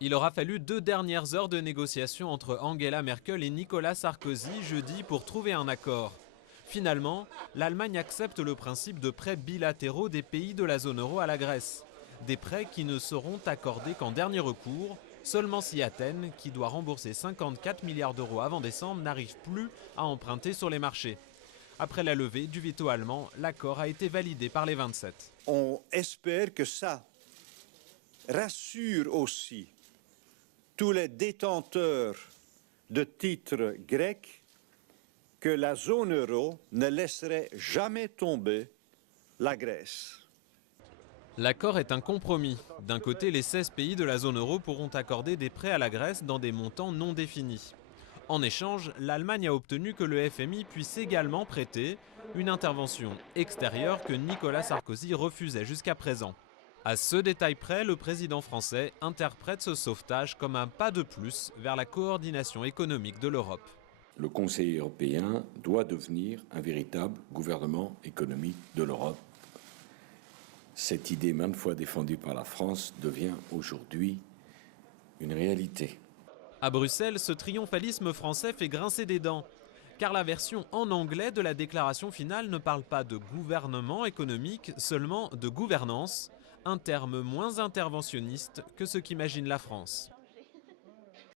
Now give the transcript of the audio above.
Il aura fallu 2 dernières heures de négociation entre Angela Merkel et Nicolas Sarkozy jeudi pour trouver un accord. Finalement, l'Allemagne accepte le principe de prêts bilatéraux des pays de la zone euro à la Grèce. Des prêts qui ne seront accordés qu'en dernier recours, seulement si Athènes, qui doit rembourser 54 milliards d'euros avant décembre, n'arrive plus à emprunter sur les marchés. Après la levée du veto allemand, l'accord a été validé par les 27. On espère que ça rassure aussi tous les détenteurs de titres grecs que la zone euro ne laisserait jamais tomber la Grèce. L'accord est un compromis. D'un côté, les 16 pays de la zone euro pourront accorder des prêts à la Grèce dans des montants non définis. En échange, l'Allemagne a obtenu que le FMI puisse également prêter, une intervention extérieure que Nicolas Sarkozy refusait jusqu'à présent. À ce détail près, le président français interprète ce sauvetage comme un pas de plus vers la coordination économique de l'Europe. Le Conseil européen doit devenir un véritable gouvernement économique de l'Europe. Cette idée maintes fois défendue par la France devient aujourd'hui une réalité. À Bruxelles, ce triomphalisme français fait grincer des dents, car la version en anglais de la déclaration finale ne parle pas de gouvernement économique, seulement de gouvernance, un terme moins interventionniste que ce qu'imagine la France.